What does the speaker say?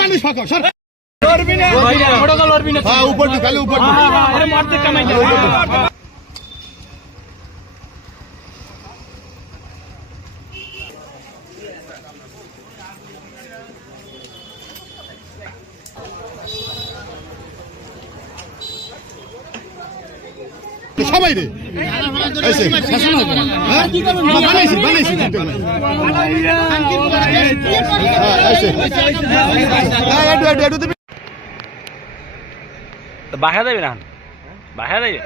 মানুষ ফাঁকা সর। লড়বি না। হ্যাঁ, উপর খালি উপর হ্যাঁ, হ্যাঁ, মারতে কামাই সবাই রে যাবি না বাহা যাবি?